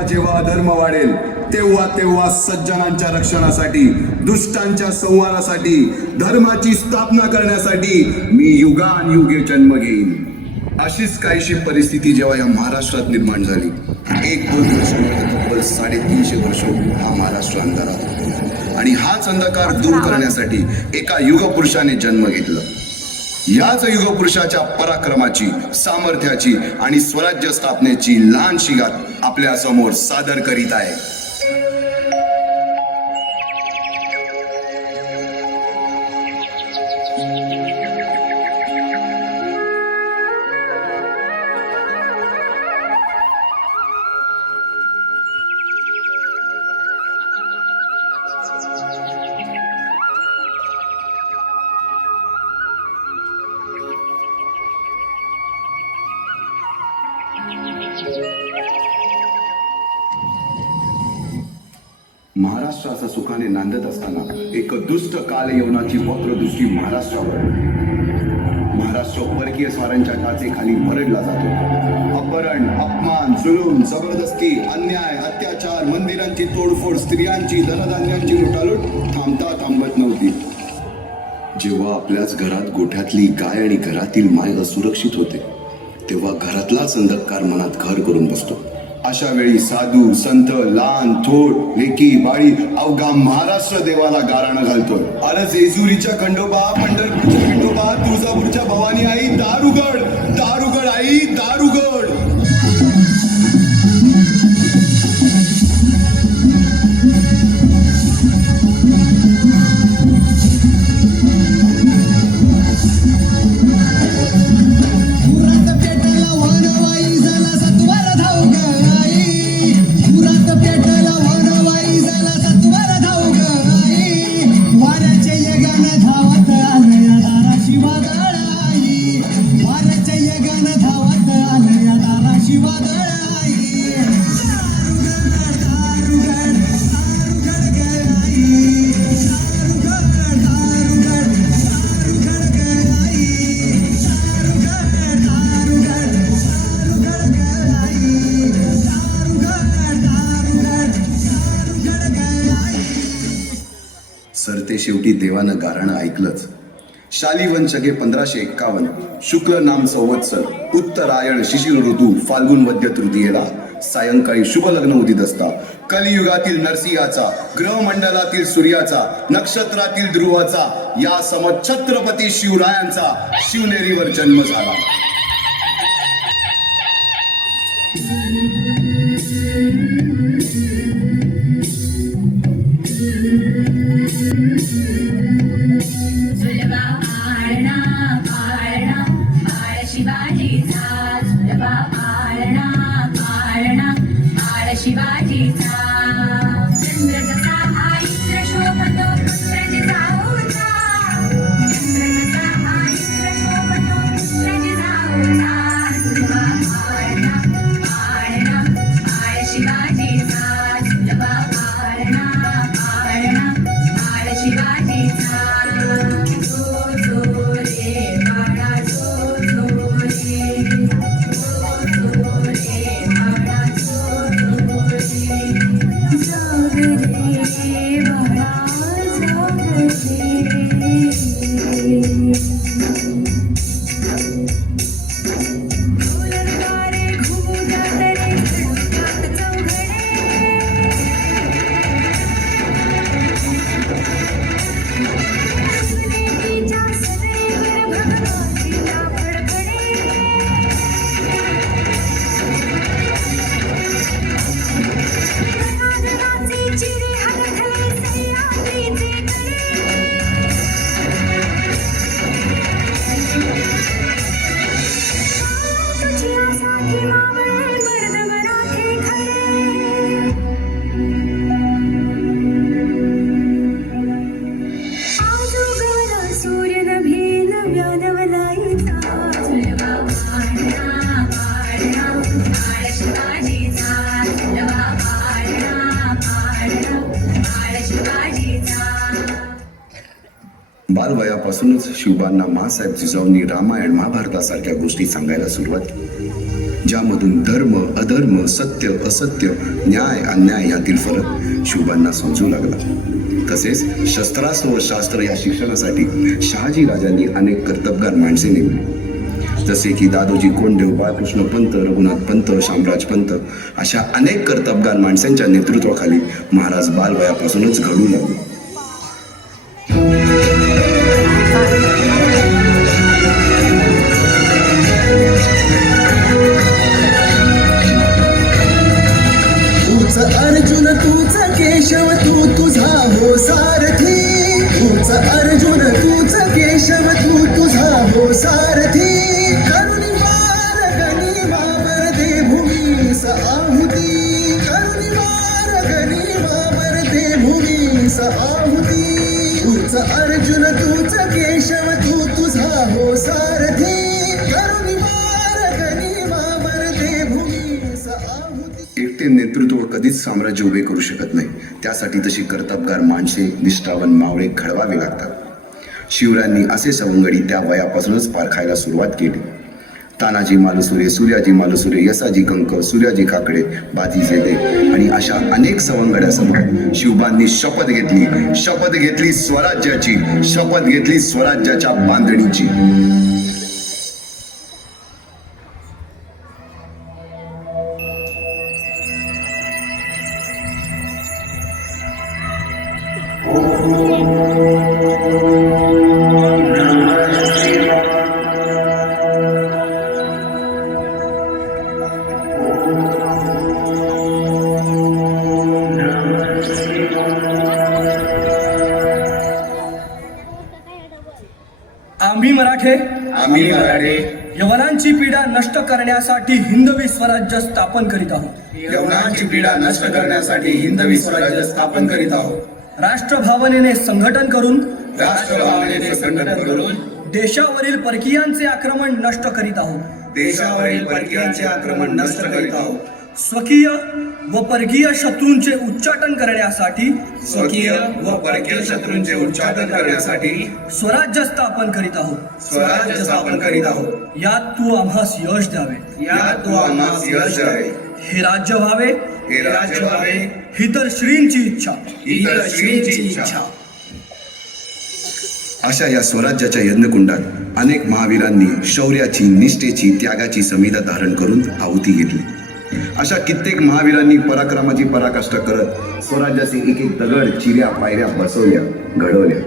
जेव्हा जेव्हा अधर्म वाढेल तेव्हा तेव्हा सज्जनांच्या रक्षणासाठी, दुष्टांच्या संहारासाठी, धर्माची स्थापना करण्यासाठी मी युगानयुगे जन्म घेईन. अशीच काहीशी परिस्थिती जेव्हा या महाराष्ट्रात निर्माण झाली, 1-2 वर्षांमध्ये 350 वर्ष हा महाराष्ट्र अंधारात होता. आणि हाच अंधकार दूर करण्यासाठी एका युगपुरुषाने जन्म घेतला. याच युगपुरुषाच्या पराक्रमाची, सामर्थ्याची आणि स्वराज्य स्थापनेची लहानशी गाथ आपल्या समोर सादर करीत आहे. महाराष्ट्राचा सुखाने नांदत असताना एक दुष्ट कालयवनाची वक्रदृष्टी महाराष्ट्रावर. महाराष्ट्र परकीय स्वारांच्या टाचेखाली भरडला जातो. अपहरण, अपमान, जुलूम, जबरदस्ती, अन्याय, अत्याचार, मंदिरांची तोडफोड, स्त्रियांची, धनधान्यांची लुटालूट थांबत नव्हती. जेव्हा आपल्याच घरात गोठ्यातली गाय आणि घरातील माय असुरक्षित होते, तेव्हा घरातलाच अंधकार मनात घर करून बसतो. अशा वेळी साधू, संत, लहान, थोर, लेकी, बाळी अवघा महाराष्ट्र देवाला गाराणं घालतोय. अरे जेजुरीच्या खंडोबा, पंढरपूरच्या खंडोबा, तुळजापूरच्या भवानी आई, दार उघड, दार उघड आई, दार उघड. सरते शेवटी देवानं गारणं ऐकलंच. शालिवन शके 1551 शुक्ल नाम संवत्सर, उत्तरायण शिशिर ऋतू, फाल्गुन वद्य तृतीयेला सायंकाळी शुभ लग्न उदित असता कलियुगातील नरसिंहाचा, ग्रहमंडलातील सूर्याचा, नक्षत्रातील ध्रुवाचा, या सम छत्रपती शिवरायांचा शिवनेरीवर जन्म झाला. शिवाजीचा चंद्र जसा आईत्र शोभतो पुत्र जिजाऊचा, चंद्र जसा आईत्र शोभतो पुत्र जिजाऊचा. झुलवा पाळणा पाळणा पाळ शिवाजीचा, झुलवा पाळणा पाळणा पाळ शिवाजीचा. जो जो रे बाळा जो जो रे, जो जो रे बाळा जो जो रे. जाग रे बाळा जाग रे. ढोलकारे घुमतात रे घडतात चौघडे. सुनेतीच्या सदैवर भगवाची फडफडे. गणागणाचे चिरे हलखले सह्याद्रीचे कडे. तुझी आसाकी मावळे मर्द मराठे खरे. आजोगर सूर्य नभी नव्यान वलायचा. झुलवा पाळणा पाळणा पाळ शिवाजीचा, झुलवा पाळणा पाळणा पाळ शिवाजीचा. बालवयापासूनच शिवबांना माँसाहेब जिजाऊंनी रामायण महाभारतासारख्या गोष्टी सांगायला सुरुवात केली. ज्यामधून धर्म अधर्म सत्य असत्य न्याय अन्याय यातील फरक शिवबांना समजू लागला. तसेच शस्त्रास्त्र व शास्त्र या शिक्षणासाठी शहाजी राजांनी अनेक कर्तबगार माणसे नेमली, जसे की दादोजी कोंडदेव, बाळकृष्ण पंत, रघुनाथ पंत, शामराज पंत अशा अनेक कर्तबगार माणसांच्या नेतृत्वाखाली महाराज बालवयापासूनच घडू लागले. तूच अर्जुन तूच केशव तू तुझा हो सारथी. तूच अर्जुन तूच केशव तू तुझा हो सारथी. करुणी मार्गनी वावर दे भूमीस आहुती. करुणी मार्गनी वावर दे भूमीस आहुती. तूच अर्जुन तूच केशव तू तुझा हो सारथी. करुणी मार्गनी वावर दे भूमीस आहुती. एकटे नेतृत्व कधीच साम्राज्य उभे करू शकत नाही. त्यासाठी तशी कर्तबगार माणसे निष्ठावान मावळे घडवावे लागतात. शिवरायांनी असे सवंगडी त्या वयापासूनच पारखायला सुरुवात केली. तानाजी मालुसरे, सूर्याजी मालुसरे, यसाजी कंक, सूर्याजी काकडे, बाजी जेदे आणि अशा अनेक सवंगड्यासमोर शिवबांनी शपथ घेतली स्वराज्याची, शपथ घेतली स्वराज्याच्या बांधणीची. आम्ही मराठे यवनांची पीडा नष्ट करण्यासाठी हिंदवी स्वराज्य स्थापन करीत आहोत. यवनांची पीडा नष्ट करण्यासाठी हिंदवी स्वराज्य स्थापन करीत आहोत. राष्ट्रभावनेने संघटन करून राष्ट्रभावनेचे संघटन करून देशावरील परकीयांचे आक्रमण नष्ट करीत आहोत. देशावरील परकीयांचे आक्रमण नष्ट करीत आहोत. स्वकीय व परकीय शत्रूंचे उच्चाटन करण्यासाठी स्वकीय व परकीय शत्रूंचे उच्चाटन करण्यासाठी स्वराज्य स्थापन करीत आहोत. स्वराज्य स्थापन करीत आहोत. यात तू आम्हास यश द्यावे. यात तू आम्हास यश द्यावे. हे राज्य व्हावे, हे राज्य व्हावे ही तर श्रींची इच्छा. ही तर श्रींची इच्छा. अशा या स्वराज्याच्या यज्ञकुंडात अनेक महावीरांनी शौर्याची, निष्ठेची, त्यागाची समिधा धारण करून आहुती घेतली. अशा कित्येक महावीरांनी पराक्रमाची पराकाष्ठा करत स्वराज्याचे एक एक दगड, चिऱ्या, पायऱ्या बसवल्या, घडवल्या.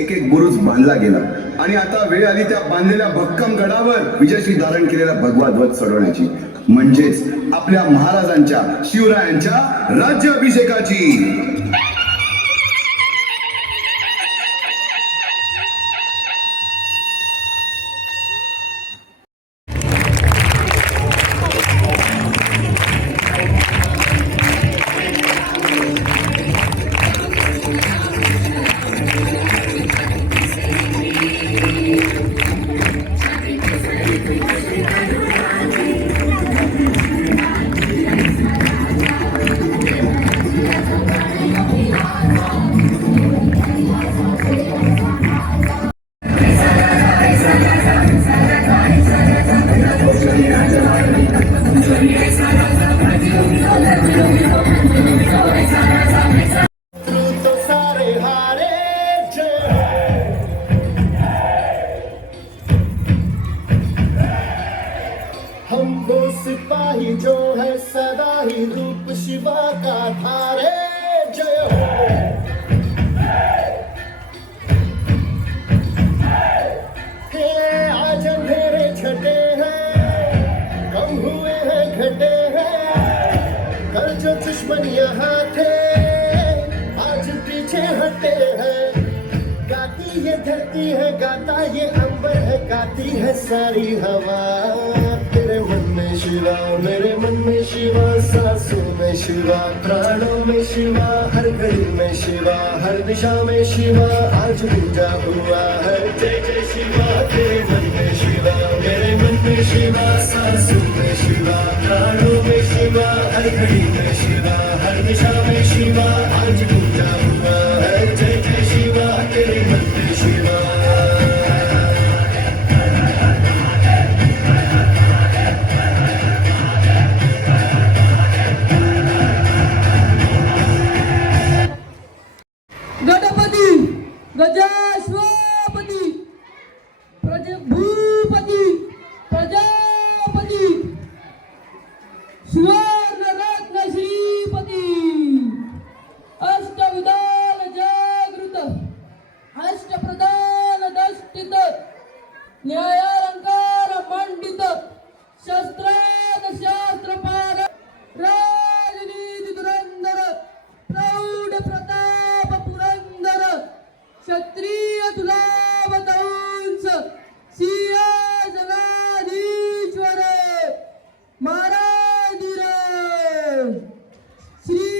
एक एक बुरुज बांधला गेला आणि आता वेळ आली त्या बांधलेल्या भक्कम गडावर विजयश्री धारण केलेला भगवा ध्वज चढवण्याची, म्हणजेच आपल्या महाराजांच्या, शिवरायांच्या राज्याभिषेकाची. सिपाही जो है सदा ही रूप शिवा का धारे. जय हो. आज अंधेरे छटे हैं, कम हुए हैं घटे हैं. कल जो दुश्मन यहाँ थे आज पीछे हटे हैं. गाती ये धरती है, गाता ये अंबर है, गाती है सारी हवा. तेरे मन में शिवा, मेरे मन में शिवा, सांसों में शिवा, प्राणों में शिवा, हर घड़ी में शिवा, हर दिशा में शिवा. आज पूजा हुआ है. जय जय शिवा. तेरे मन में शिवा, मेरे मन में शिवा, सांसों में शिवा, प्राणों में शिवा, हर घड़ी में शिवा, हर दिशा में शिवा. आज पूजा हुआ है. जय जय शिवा. तेरे मन में शिवा. श्री